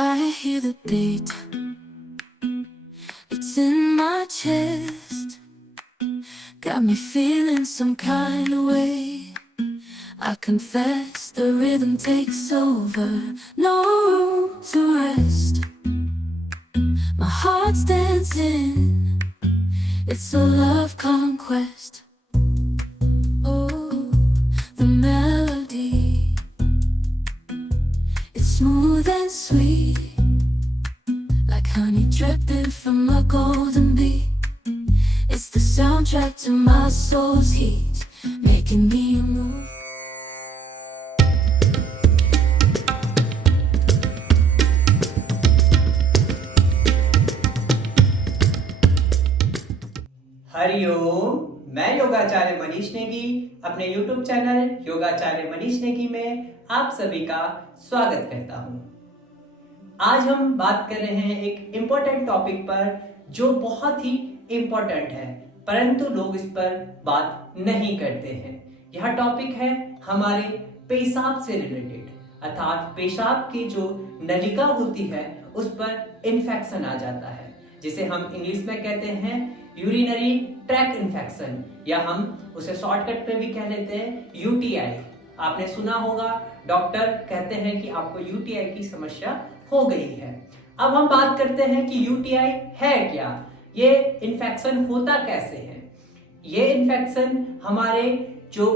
I hear the beat, it's in my chest. Got me feeling some kind of way. I confess the rhythm takes over, no room to rest. My heart's dancing, it's a love conquest. Oh, the melody, it's smooth and sweet, like honey dripping from a golden bee. It's the soundtrack to my soul's heat, making me move. Hariom. मैं योगाचार्य मनीष नेगी अपने YouTube channel योगाचार्य Manish Negi में आप सभी का स्वागत करता हूं। आज हम बात कर रहे हैं एक इम्पोर्टेंट टॉपिक पर जो बहुत ही इम्पोर्टेंट है, परंतु लोग इस पर बात नहीं करते हैं। यह टॉपिक है हमारे पेशाब से रिलेटेड, अर्थात पेशाब की जो नलिका होती है उस पर इन्फेक्शन आ जाता है, जिसे हम इंग्लिश में कहते हैं यूरिनरी ट्रैक्ट इन्फेक्शन, या हम उसे शॉर्टकट में भी कह लेते हैं यूटीआई। आपने सुना होगा, डॉक्टर कहते हैं कि आपको यूटीआई की समस्या हो गई है। अब हम बात करते हैं कि यूटीआई है क्या, ये इन्फेक्शन होता कैसे है। ये इन्फेक्शन हमारे जो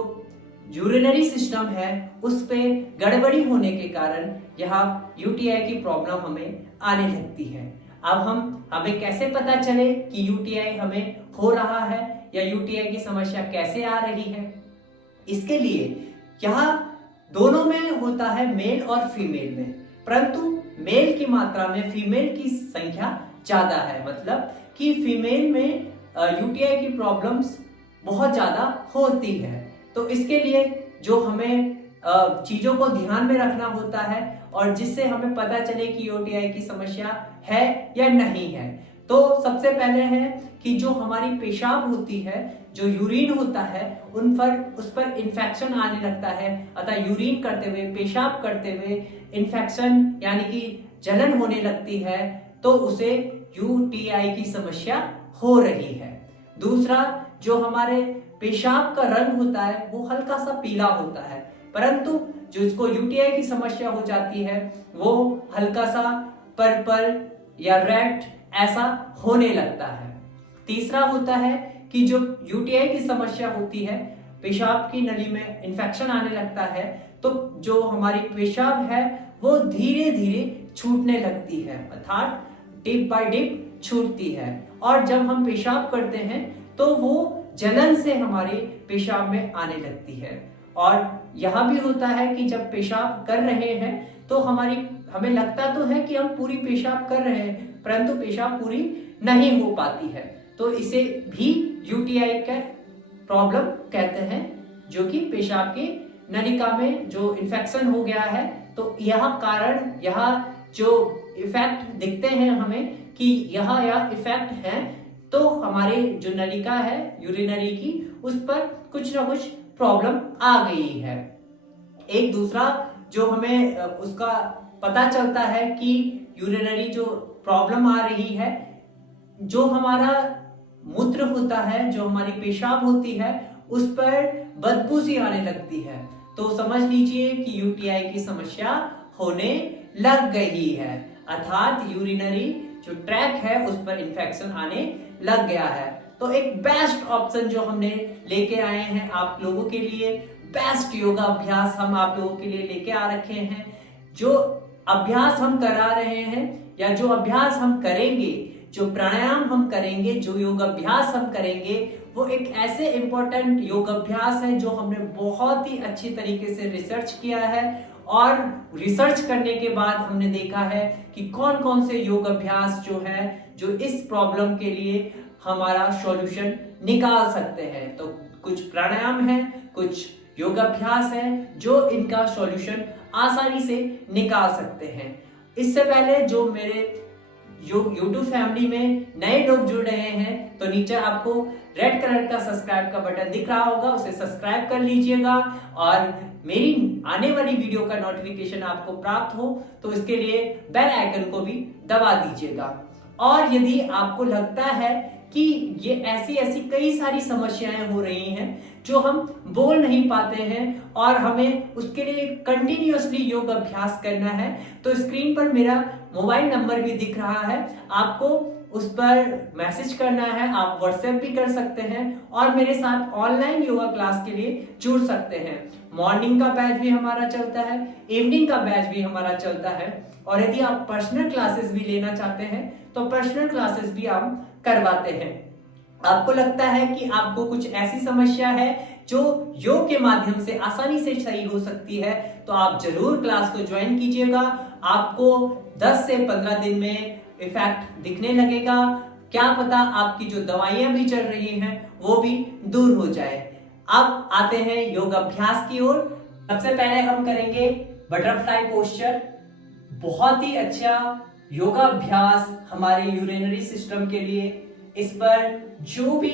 यूरिनरी सिस्टम है उस पे गड़बड़ी होने के कारण यह यूटीआई की प्रॉब्लम हमें आने लगती है। अब हमें कैसे पता चले कि यूटीआई हमें हो रहा है या यूटीआई की समस्या कैसे आ रही है। इसके लिए यह दोनों में होता है, मेल और फीमेल में, परंतु मेल की मात्रा में फीमेल की संख्या ज्यादा है। मतलब कि फीमेल में यूटीआई की प्रॉब्लम्स बहुत ज्यादा होती है। तो इसके लिए जो हमें चीजों को ध्यान में रखना होता है और जिससे हमें पता चले कि यूटीआई की समस्या है या नहीं है, तो सबसे पहले है कि जो हमारी पेशाब होती है, जो यूरिन होता है, उस पर इन्फेक्शन आने लगता है। अतः यूरिन करते हुए, पेशाब करते हुए इन्फेक्शन यानी कि जलन होने लगती है, तो उसे यूटीआई की समस्या हो रही है। दूसरा, जो हमारे पेशाब का रंग होता है वो हल्का सा पीला होता है, परंतु जो इसको यूटीआई की समस्या हो जाती है वो हल्का सा पर्पल या रेड ऐसा होने लगता है। तीसरा होता है कि जो यूटीआई की समस्या होती है, पेशाब की नली में इन्फेक्शन आने लगता है, तो जो हमारी पेशाब है वो धीरे धीरे छूटने लगती है, अर्थात डिप बाय डिप छूटती है। और जब हम पेशाब करते हैं तो वो जलन से हमारे पेशाब में आने लगती है। और यह भी होता है कि जब पेशाब कर रहे हैं तो हमें लगता तो है कि हम पूरी पेशाब कर रहे हैं, परंतु पेशाब पूरी नहीं हो पाती है। तो इसे भी यूटीआई का प्रॉब्लम कहते हैं, जो कि पेशाब की नलिका में जो इन्फेक्शन हो गया है। तो यह कारण, यह जो इफेक्ट दिखते हैं हमें कि यह इफेक्ट है, तो हमारे जो नलिका है यूरिनरी की, उस पर कुछ ना कुछ प्रॉब्लम आ गई है। एक दूसरा जो हमें उसका पता चलता है कि यूरिनरी जो प्रॉब्लम आ रही है, जो हमारा मूत्र होता है, जो हमारी पेशाब होती है, उस पर बदबू सी आने लगती है। तो समझ लीजिए कि यूटीआई की समस्या होने लग गई है, अर्थात यूरिनरी जो ट्रैक है उस पर इन्फेक्शन आने लग गया है। तो एक बेस्ट ऑप्शन जो हमने लेके आए हैं आप लोगों के लिए, बेस्ट योगा अभ्यास हम आप लोगों के लिए लेके आ रखे हैं। जो अभ्यास हम करा रहे हैं या जो अभ्यास हम करेंगे, जो प्राणायाम हम करेंगे, जो योग अभ्यास हम करेंगे, वो एक ऐसे इंपॉर्टेंट योग अभ्यास है जो हमने बहुत ही अच्छी तरीके से रिसर्च किया है। और रिसर्च करने के बाद हमने देखा है कि कौन कौन से योग अभ्यास जो है जो इस प्रॉब्लम के लिए हमारा सॉल्यूशन निकाल सकते हैं। तो कुछ प्राणायाम है, कुछ योगाभ्यास है जो इनका सॉल्यूशन आसानी से निकाल सकते हैं। इससे पहले जो मेरे YouTube फैमिली में नए लोग जुड़ रहे हैं, तो नीचे आपको रेड कलर का सब्सक्राइब का बटन दिख रहा होगा, उसे सब्सक्राइब कर लीजिएगा। और मेरी आने वाली वीडियो का नोटिफिकेशन आपको प्राप्त हो तो इसके लिए बेल आइकन को भी दबा दीजिएगा। और यदि आपको लगता है कि ये ऐसी ऐसी कई सारी समस्याएं हो रही हैं जो हम बोल नहीं पाते हैं और हमें उसके लिए कंटिन्यूअसली योग अभ्यास करना है, तो स्क्रीन पर मेरा मोबाइल नंबर भी दिख रहा है, आपको उस पर मैसेज करना है। आप व्हाट्सएप भी कर सकते हैं और मेरे साथ ऑनलाइन योगा क्लास के लिए जुड़ सकते हैं। मॉर्निंग का बैच भी हमारा चलता है, इवनिंग का बैच भी हमारा चलता है, और यदि आप पर्सनल क्लासेस भी लेना चाहते हैं तो पर्सनल क्लासेस भी हम करवाते हैं। आपको लगता है कि आपको कुछ ऐसी समस्या है जो योग के माध्यम से आसानी से सही हो सकती है, तो आप जरूर क्लास को ज्वाइन कीजिएगा। आपको 10 से 15 दिन में इफेक्ट दिखने लगेगा। क्या पता आपकी जो दवाइयां भी चल रही हैं वो भी दूर हो जाए। अब आते हैं योग अभ्यास की ओर। सबसे पहले हम करेंगे बटरफ्लाई पोस्चर। बहुत ही अच्छा योगा अभ्यास हमारे यूरिनरी सिस्टम के लिए। इस पर जो भी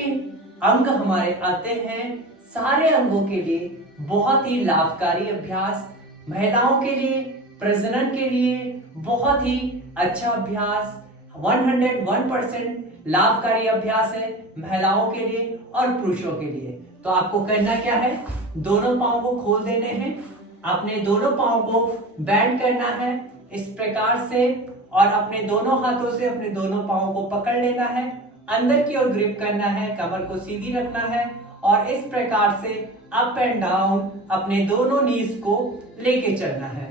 अंग हमारे आते हैं सारे अंगों के लिए बहुत ही लाभकारी अभ्यास, महिलाओं के लिए, प्रजनन के लिए बहुत ही अच्छा अभ्यास, 101% लाभकारी अभ्यास है महिलाओं के लिए और पुरुषों के लिए। तो आपको करना क्या है, दोनों पांव को खोल देने हैं, अपने दोनों पांव को बेंड करना है इस प्रकार से, और अपने दोनों हाथों से अपने दोनों पांव को पकड़ लेना है, अंदर की ओर ग्रिप करना है, कमर को सीधी रखना है और इस प्रकार से अप एंड डाउन अपने दोनों नीज को लेके चलना है।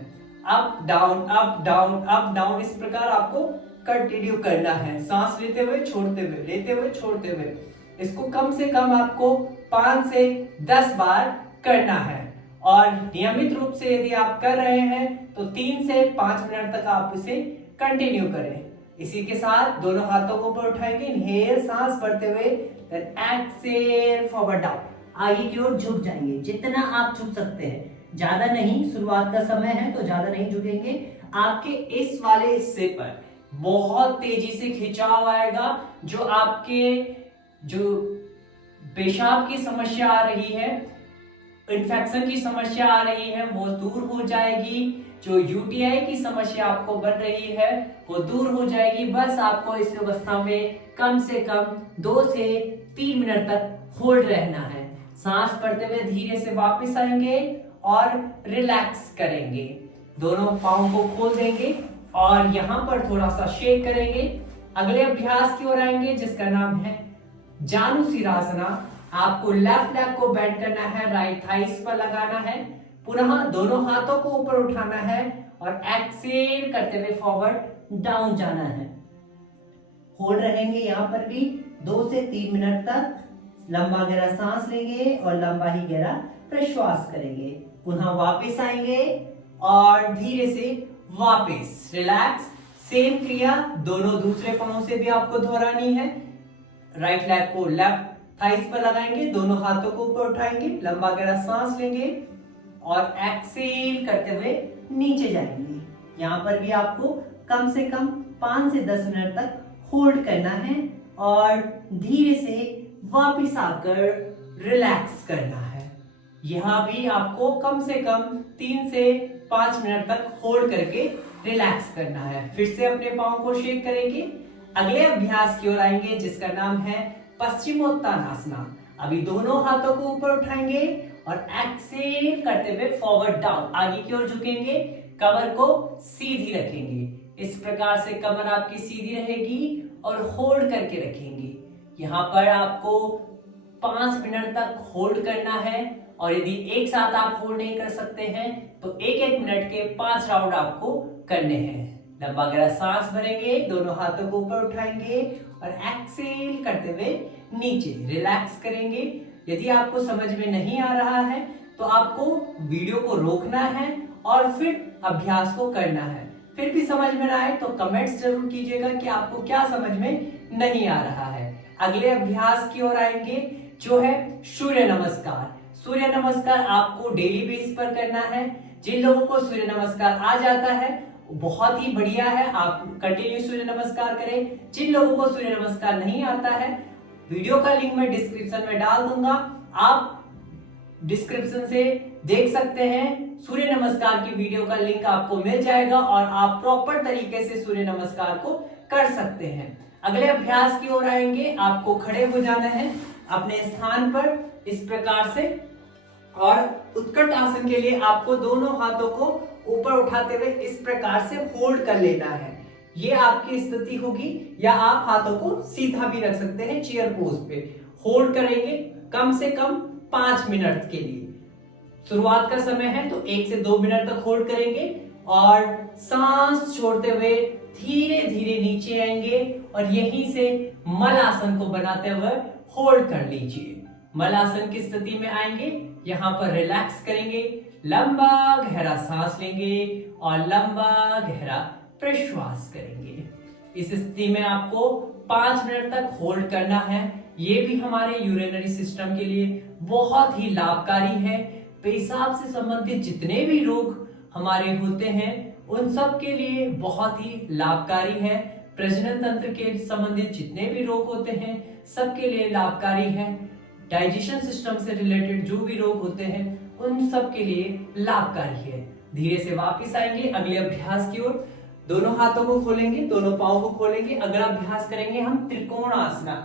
Up down up down up down, इस प्रकार आपको कंटिन्यू करना है, सांस लेते हुए छोड़ते हुए, लेते हुए छोड़ते हुए। इसको कम से कम आपको 5 से 10 बार करना है और नियमित रूप से यदि आप कर रहे हैं तो 3 से 5 मिनट तक आप इसे कंटिन्यू करें। इसी के साथ दोनों हाथों को ऊपर उठाएंगे, इनहेल सांस भरते हुए, देन एक्सहेल फॉरवर्ड डाउन, आगे की ओर झुक जाएंगे जितना आप झुक सकते हैं, ज्यादा नहीं, शुरुआत का समय है तो ज्यादा नहीं झुकेंगे। आपके इस वाले हिस्से पर बहुत तेजी से खिंचाव आएगा, जो आपके जो पेशाब की समस्या आ रही है, इन्फेक्शन की समस्या आ रही है वो दूर हो जाएगी, जो यूटीआई की समस्या आपको बन रही है वो दूर हो जाएगी। बस आपको इस अवस्था में कम से कम 2 से 3 मिनट तक होल्ड रहना है। सांस पड़ते हुए धीरे से वापस आएंगे और रिलैक्स करेंगे, दोनों पाँव को खोल देंगे और यहाँ पर थोड़ा सा शेक करेंगे। अगले अभ्यास की ओर आएंगे जिसका नाम है जानुसिरासना। आपको लेफ्ट लेग को बेंड करना है, राइट थाइस पर लगाना है, पुनः दोनों हाथों को ऊपर उठाना है और एक्सहेल करते हुए फॉरवर्ड डाउन जाना है। होल्ड रहेंगे यहाँ पर भी 2 से 3 मिनट तक, लंबा गहरा सांस लेंगे और लंबा ही गहरा प्रश्वास करेंगे, पुनः वापस आएंगे और धीरे से वापस रिलैक्स। सेम क्रिया दोनों दूसरे पांव से भी आपको दोहरानी है। राइट लेग को लेफ्ट थाइस पर लगाएंगे, दोनों हाथों को ऊपर उठाएंगे, लंबा गहरा सांस लेंगे और एक्सहेल करते हुए नीचे जाएंगे। यहाँ पर भी आपको कम से कम 5 से 10 मिनट तक होल्ड करना है और धीरे से वापस आकर रिलैक्स करना है। यहाँ भी आपको कम से कम 3 से 5 मिनट तक होल्ड करके रिलैक्स करना है। फिर से अपने पाँव को शेक करेंगे। अगले अभ्यास की ओर आएंगे जिसका नाम है पश्चिमोत्तानासना। अभी दोनों हाथों को ऊपर उठाएंगे और एक्सहेल करते हुए फॉरवर्ड डाउन, आगे की ओर झुकेंगे, कमर को सीधी रखेंगे। इस प्रकार से कमर आपकी सीधी रहेगी और होल्ड करके रखेंगे। यहाँ पर आपको 5 मिनट तक होल्ड करना है और यदि एक साथ आप होल्ड नहीं कर सकते हैं तो 1-1 मिनट के 5 राउंड आपको करने हैं। लंबा गहरा सांस भरेंगे, दोनों हाथों को ऊपर उठाएंगे और एक्सहेल करते हुए नीचे रिलैक्स करेंगे। यदि आपको समझ में नहीं आ रहा है तो आपको वीडियो को रोकना है और फिर अभ्यास को करना है। फिर भी समझ में ना आए तो कमेंट्स जरूर कीजिएगा कि आपको क्या समझ में नहीं आ रहा है। अगले अभ्यास की ओर आएंगे जो है सूर्य नमस्कार। सूर्य नमस्कार आपको डेली बेस पर करना है। जिन लोगों को सूर्य नमस्कार आ जाता है बहुत ही बढ़िया है, आप कंटिन्यू सूर्य नमस्कार करें। जिन लोगों को सूर्य नमस्कार नहीं आता है, वीडियो का लिंक मैं डिस्क्रिप्शन में डाल दूंगा, आप डिस्क्रिप्शन से देख सकते हैं। सूर्य नमस्कार की वीडियो का लिंक आपको मिल जाएगा और आप प्रॉपर तरीके से सूर्य नमस्कार को कर सकते हैं। अगले अभ्यास की ओर आएंगे। आपको खड़े हो जाना है अपने स्थान पर इस प्रकार से, और उत्कट आसन के लिए आपको दोनों हाथों को ऊपर उठाते हुए इस प्रकार से होल्ड कर लेना है। ये आपकी स्थिति होगी, या आप हाथों को सीधा भी रख सकते हैं चेयर पोज पे। होल्ड करेंगे कम से कम 5 मिनट के लिए। शुरुआत का समय है तो 1 से 2 मिनट तक होल्ड करेंगे और सांस छोड़ते हुए धीरे धीरे नीचे आएंगे और यहीं से मल आसन को बनाते हुए होल्ड कर लीजिए। मल आसन की स्थिति में आएंगे, यहाँ पर रिलैक्स करेंगे, लंबा गहरा सांस लेंगे और लंबा गहरा प्रश्वास करेंगे। इस स्थिति में आपको 5 मिनट तक होल्ड करना है। ये भी हमारे यूरिनरी सिस्टम के लिए बहुत ही लाभकारी है। पेशाब से संबंधित जितने भी रोग हमारे होते हैं उन सब के लिए बहुत ही लाभकारी है। प्रजनन तंत्र के संबंधित जितने भी रोग होते हैं सबके लिए लाभकारी है। डाइजेशन सिस्टम से रिलेटेड जो भी रोग होते हैं उन सब के लिए लाभकारी है। धीरे से वापस आएंगे अगले अभ्यास की ओर। दोनों हाथों को खोलेंगे, दोनों पांव को खोलेंगे। अगला अभ्यास करेंगे हम त्रिकोण आसना।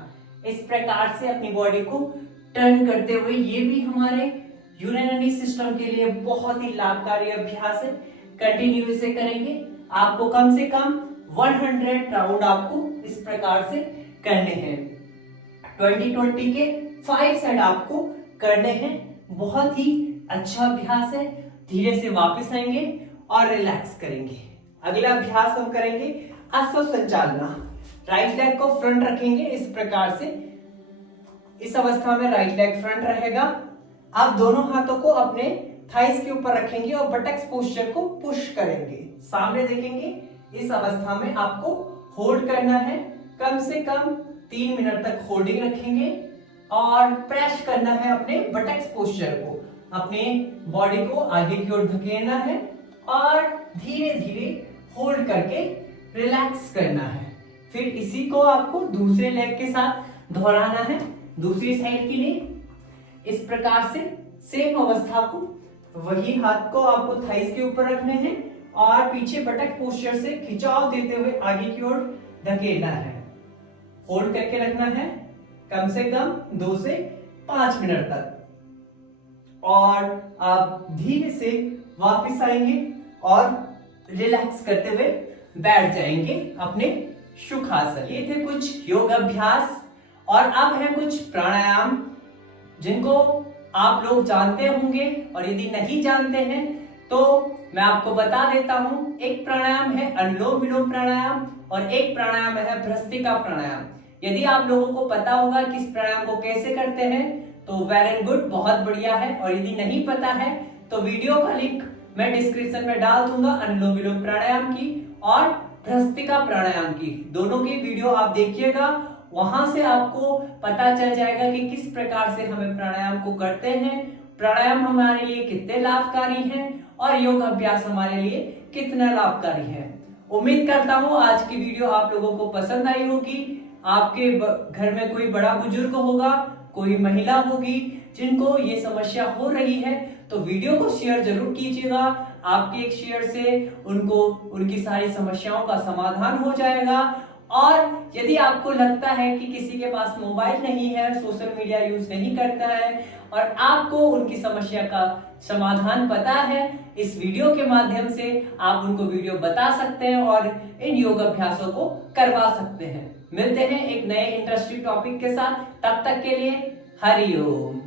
इस प्रकार से अपनी बॉडी को टर्न करते हुए, ये भी हमारे यूरिनरी सिस्टम के लिए बहुत ही लाभकारी अभ्यास है। कंटिन्यू इसे करेंगे। आपको कम से कम 100 राउंड आपको इस प्रकार से करने हैं। 20-20 के 5 सेट आपको करने हैं। बहुत ही अच्छा अभ्यास है। धीरे से वापस आएंगे और रिलैक्स करेंगे। अगला अभ्यास हम करेंगे अश्व संचालना। राइट लेग को फ्रंट रखेंगे इस प्रकार से। इस अवस्था में राइट लेग फ्रंट रहेगा। आप दोनों हाथों को अपने थाइस के ऊपर रखेंगे और बटक्स पोस्चर को पुश करेंगे। सामने देखेंगे। इस अवस्था में आपको होल्ड करना है। कम से कम 3 मिनट तक होल्डिंग रखेंगे और प्रेस करना है अपने बटक्स पोस्चर को। अपने बॉडी को आगे की ओर धकेलना है और धीरे धीरे होल्ड करके रिलैक्स करना है। फिर इसी को आपको दूसरे लेग के साथ दोहराना है दूसरी साइड के लिए। इस प्रकार से सेम अवस्था को, वही हाथ को आपको थाइस के ऊपर रखने हैं और पीछे बटक पोस्चर से खिंचाव देते हुए आगे की ओर धकेलना है। होल्ड करके रखना है कम से कम 2 से 5 मिनट तक और आप धीरे से वापस आएंगे और रिलैक्स करते हुए बैठ जाएंगे अपने सुखासन। ये थे कुछ योग अभ्यास और अब है कुछ प्राणायाम जिनको आप लोग जानते होंगे, और यदि नहीं जानते हैं तो मैं आपको बता देता हूं। एक प्राणायाम है अनुलोम विलोम प्राणायाम और एक प्राणायाम है भ्रस्त्रिका प्राणायाम। यदि आप लोगों को पता होगा कि इस प्राणायाम को कैसे करते हैं तो वेल एंड गुड, बहुत बढ़िया है। और यदि नहीं पता है तो वीडियो का लिंक मैं डिस्क्रिप्शन में डाल दूंगा अनुलोम विलोम प्राणायाम की और भ्रस्त्रिका प्राणायाम की। दोनों की वीडियो आप देखिएगा, वहां से आपको पता चल जाएगा कि किस प्रकार से हमें प्राणायाम को करते हैं, प्राणायाम हमारे लिए कितने लाभकारी हैं और योग अभ्यास हमारे लिए कितना लाभकारी है। उम्मीद करता हूँ आज की वीडियो आप लोगों को पसंद आई होगी। आपके घर में कोई बड़ा बुजुर्ग होगा, कोई महिला होगी जिनको ये समस्या हो रही है तो वीडियो को शेयर जरूर कीजिएगा। आपके एक शेयर से उनको उनकी सारी समस्याओं का समाधान हो जाएगा। और यदि आपको लगता है कि किसी के पास मोबाइल नहीं है, सोशल मीडिया यूज नहीं करता है और आपको उनकी समस्या का समाधान पता है, इस वीडियो के माध्यम से आप उनको वीडियो बता सकते हैं और इन योग अभ्यासों को करवा सकते हैं। मिलते हैं एक नए इंटरेस्टिंग टॉपिक के साथ, तब तक के लिए हरि ओम।